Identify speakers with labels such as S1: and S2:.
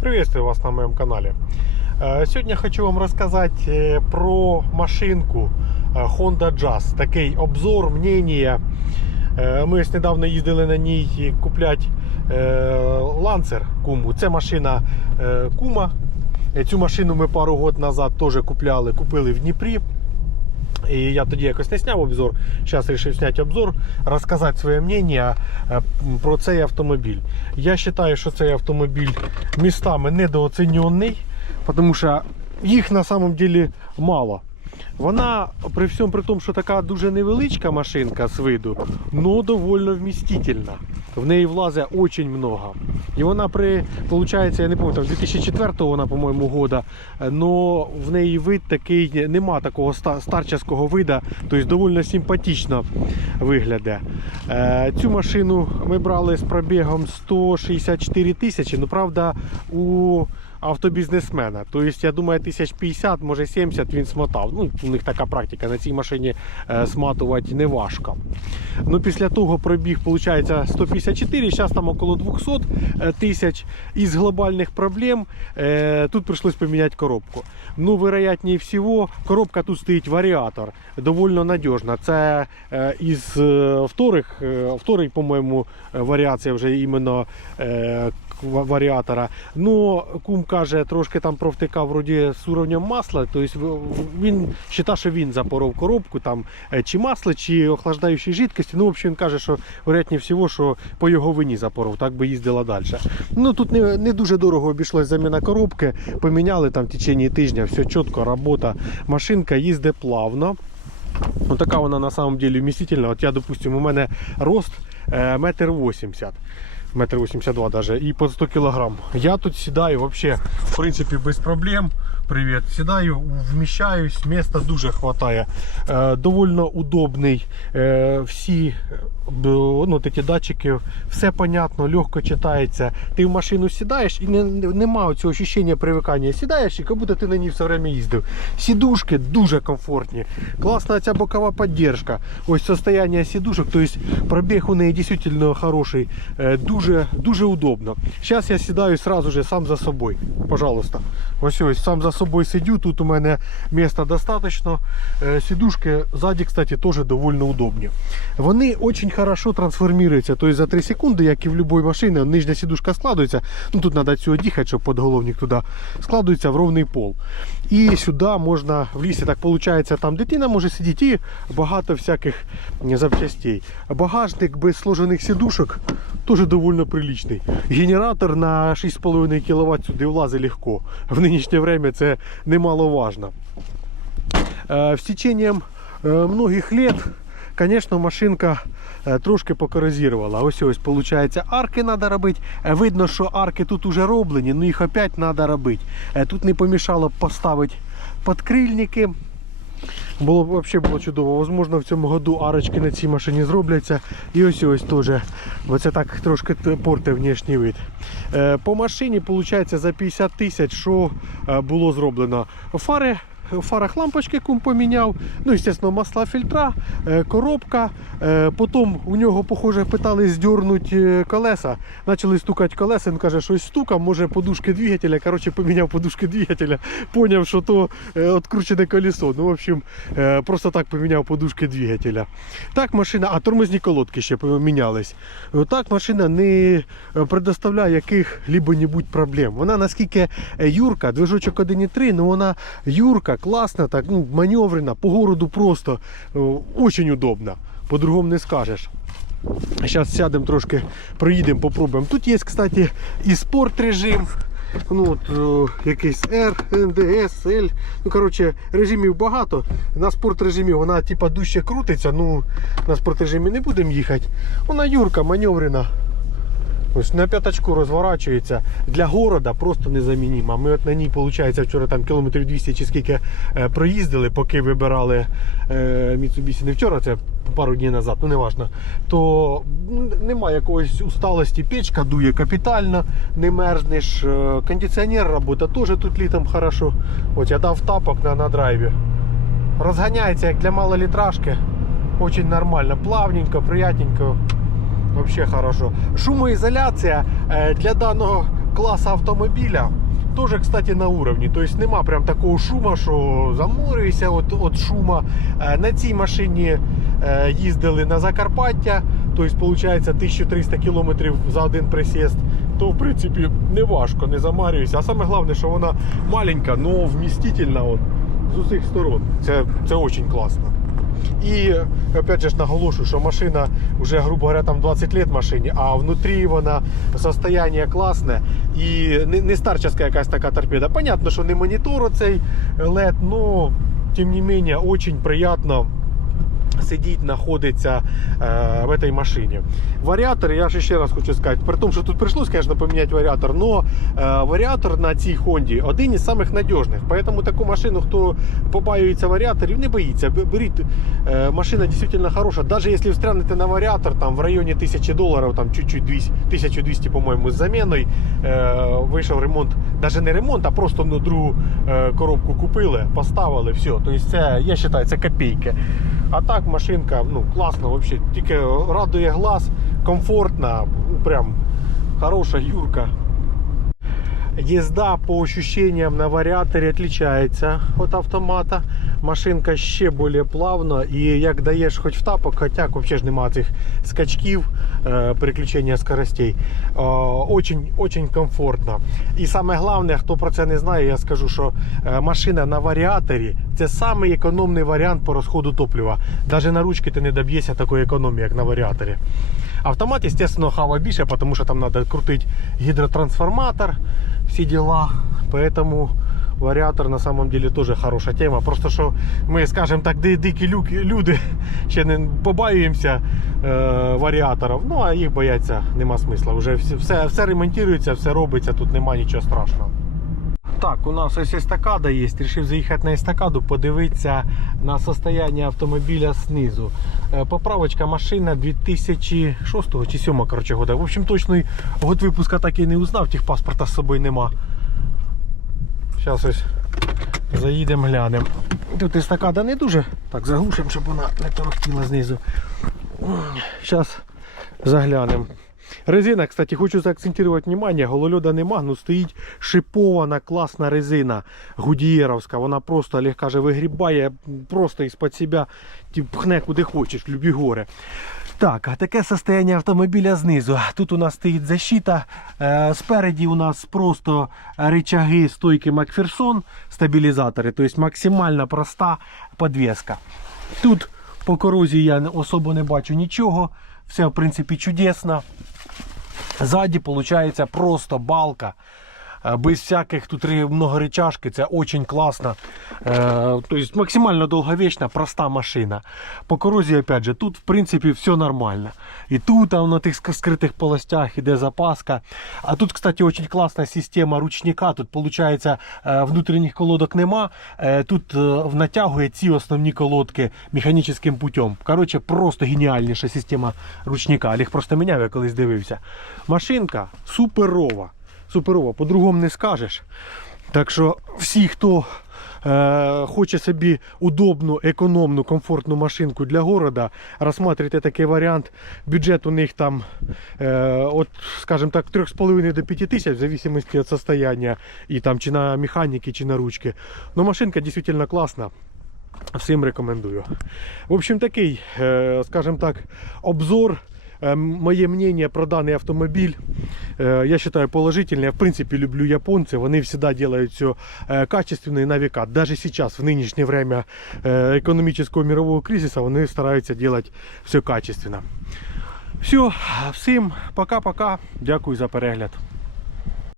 S1: Приветствую вас на моем канале. Э, Сегодня хочу вам рассказать э, про машинку э, Honda Jazz. Такий обзор, мнение. Е, Ми ось недавно їздили на ній купляти ланцер куму. Це машина е, кума. Е, Цю машину ми пару років назад теж купляли, купили в Дніпрі. І я тоді якось не зняв обзор. Зараз вирішив зняти обзор, розказати своє мнення е, про цей автомобіль. Я вважаю, що цей автомобіль містами недооцінений, тому що їх на самом деле мало. Вона при всьому при тому, що така дуже невеличка машинка з виду, но довольно вмістительна. В неї влазить дуже много. І вона при, виходить, я не пам'ятаю, 2004 вона, по-моєму, года, но в неї вид такий, нема такого ста- старческого вида, тобто доволі симпатично виглядає. Е, Цю машину ми брали з пробігом 164 тисячі, ну правда, у автобізнесмена. Тобто, я думаю, 1050, може 70 він смотав. Ну, у них така практика на цій машині е, сматувати не важко. Ну, після того пробіг, виходить, 154, зараз там около 200 е, тисяч. Із глобальних проблем е, тут прийшлось поміняти коробку. Ну, вероятнее всего, коробка тут стоїть варіатор. Довольно надіжна. Це е, із вторих, вторий, по-моєму, варіація вже іменно варіатора. Ну, кум каже, трошки там провтикав вроді з уровнем масла. Тобто він вважає, що він запоров коробку, там чи масло, чи охлаждаючі жидкості. Ну, в общем, він каже, що вероятні всього, що по його вині запоров, так би їздила далі. Ну тут не, не дуже дорого обійшлось заміна коробки. Поміняли там в течение тижня, все чітко, робота. Машинка їздить плавно. Ну, така вона на самом деле вмістительна. От я, допустим, у мене рост е, метр вісімдесят. Метр 82 даже, і по 100 кілограм. Я тут сідаю вообще, в принципі, без проблем. Привіт. Сідаю, вміщаюсь, міста дуже хватає. Е, довольно удобний. Е, всі ну, такі датчики, все понятно, легко читається. Ти в машину сідаєш і не, не- нема цього ощущення привикання. Сідаєш і як будто ти на ній все время їздив. Сідушки дуже комфортні. Класна ця бокова підтримка. Ось состояние сідушок, тобто пробіг у неї дійсно хороший. Е, Дуже, дуже удобно. Зараз я сідаю сразу же сам за собою. Пожалуйста. Ось ось сам за собою сидю. Тут у мене місця достатньо. Е, Сідушки ззаді, кстати, теж доволі удобні. Вони дуже хорошо трансформуються. Тобто за 3 секунди, як і в будь-якій машині, нижня сідушка складується. Ну тут треба цього дихати, щоб подголовник туди складується в ровний пол. І сюди можна в лісі, так виходить, там дитина може сидіти і багато всяких запчастей. Багажник без сложених сідушок теж доволі приличний. Генератор на 6,5 кВт сюди влазить легко. В нинішнє время це немаловажно. Течением е, многих лет, конечно, машинка е, трошки покорозірувала. Ось ось, виходить, арки треба робити. Е, Видно, що арки тут уже роблені, але їх опять треба робити. Тут не помішало поставити подкрильники. Було взагалі було чудово. Возможно, в цьому году арочки на цій машині зробляться. І ось ось теж. Оце так трошки т- внішній вид. Е, По машині, виходить, за 50 тисяч, що е, було зроблено? Фари. В фарах лампочки кум поміняв, ну, звісно, масла фільтра, е, коробка. Е, Потім у нього, похоже, питали здернути колеса. Почали стукати колеса. Він каже, щось стука, може подушки двигателя. Коротше, поміняв подушки двигателя, поняв, що то е, відкручене колесо. Ну, в общем, е, просто так поміняв подушки двигателя. Так машина, а тормозні колодки ще помінялись. Так машина не е, предоставляє яких-либо-небудь проблем. Вона наскільки е, юрка, движочок 1.3, ну вона юрка, класна, так, ну, маневрена, по городу просто е, очень удобно. По-другому не скажеш. Зараз сядемо трошки, проїдемо, попробуємо. Тут є, кстати, і спорт режим. Ну, от, о, якийсь R, NDS, L. Ну, коротше, режимів багато. На спорт режимі вона типа дужче крутиться. Ну, на спорт режимі не будемо їхати. Вона юрка, маневрена. Ось на п'ятачку розворачується. Для города просто незамінима. Ми от на ній, виходить, вчора там кілометрів 200 чи скільки е, проїздили, поки вибирали е, Mitsubishi. Не вчора, це пару днів назад, ну не важно. То ну, немає якоїсь усталості, печка дує капітально, не мерзнеш. Е, Кондиціонер робота теж тут літом хорошо. От я дав тапок на, на драйві. Розганяється як для малолітражки. Очень нормально, плавненько, приятненько. Вообще хорошо. Шумоізоляція е, для даного класса автомобиля тоже, кстати, на уровне. То есть нема прям такого шума, що заморюєшся от, от шума. Е, На цій машині е, їздили на Закарпаття, тобто, виходить, 1300 км за один присіст. То, в принципі, не важко, не замарююся. А саме головне, що вона маленька, але вмістительна от, з усіх сторон. Це, це дуже класно. І опять же наголошую, що машина вже, грубо говоря, там 20 лет машині, а внутрі вона состояние класне і не, не старческа якась така торпеда. Понятно, що не монітор оцей LED, но тим не менее очень приятно сидіть, знаходиться е, в этой машині. Варіатор, я ж ще раз хочу сказати, при тому, що тут прийшлось, звісно, поміняти варіатор, но е, варіатор на цій Хонді один із самих надіжних. Поэтому таку машину, хто побаюється варіаторів, не боїться. Беріть, е, машина дійсно хороша. Навіть якщо встрянете на варіатор там, в районі 1000 доларів, там чуть-чуть 1200, по-моєму, з заміною, е, вийшов ремонт, навіть не ремонт, а просто ну, другу е, коробку купили, поставили, все. Тобто це, я вважаю, це копійки. А так машинка ну, класна, вообще, тільки радує глаз, комфортна, прям хороша юрка. Езда по ощущениям на варіаторі отличается від автомата. Машинка ще більш плавна і як даєш хоч в тапок, хоча взагалі немає цих скачків, е, переключення скоростей. Е, Очень, комфортно. І саме головне, хто про це не знає, я скажу, що е, машина на варіаторі це самий варіант по розходу топлива. Навіть на ручки ти не доб'єшся такої економії, як на варіаторі. Автомат, естественно, хава більше, тому що там треба крутити гідротрансформатор, всі діла. Поэтому варіатор на самом деле тоже хороша тема. Просто що ми, скажімо так, дикі люди ще не побаюємося е, варіаторів. Ну а їх бояться нема смисла. Вже все, все, ремонтується, все робиться, тут нема нічого страшного. Так, у нас ось естакада є. Рішив заїхати на естакаду, подивитися на состояние автомобіля знизу. Е, Поправочка машина 2006 чи 2007 короче, года. В общем, точний год випуска так і не узнав, техпаспорта з собою нема. Зараз ось заїдемо, глянемо. Тут естакада не дуже. Так, заглушимо, щоб вона не торохтіла знизу. Зараз заглянемо. Резина, кстати, хочу заакцентувати внимание, голольода нема, ну стоїть шипована класна резина гудієровська. Вона просто легка же вигрібає просто із-під себе, пхне куди хочеш, любі гори. Так, а таке состояние автомобіля знизу. Тут у нас стоїть защита. Е, спереді у нас просто рычаги стойки Макферсон, стабілізатори, тобто максимально проста подвеска. Тут по корозії я особо не бачу нічого. Все, в принципі, чудесно. Ззаді виходить просто балка. Е, Без всяких тут многорычажки, це очень класно. Е, Тобто максимально довговічна, проста машина. По корозії, опять же, тут в принципі все нормально. І тут а, на тих скритих полостях іде запаска. А тут, кстати, очень класна система ручника. Тут, виходить, внутрішніх колодок нема. Е, Тут е, натягує ці основні колодки механічним путем. Коротше, просто геніальніша система ручника. Олег просто міняв, я колись дивився. Машинка суперова. Суперова, по-другому не скажеш. Так що всі, хто е, хоче собі удобну, економну, комфортну машинку для города, розсматривайте такий варіант. Бюджет у них там, е, от, скажімо так, 3,5 до 5 тисяч, в зависимості від состояння, і там чи на механіки, чи на ручки. Но машинка дійсно класна. Всім рекомендую. В общем, такий, е, скажімо так, обзор. Е, Моє мнение про даний автомобіль, я считаю положительное. Я, в принципе, люблю японцев. Вони всегда делают все е, качественно и на века. Даже сейчас, в нынешнее время е, экономического мирового кризиса, вони стараються делать все качественно. Все, всім пока-пока. Дякую за перегляд.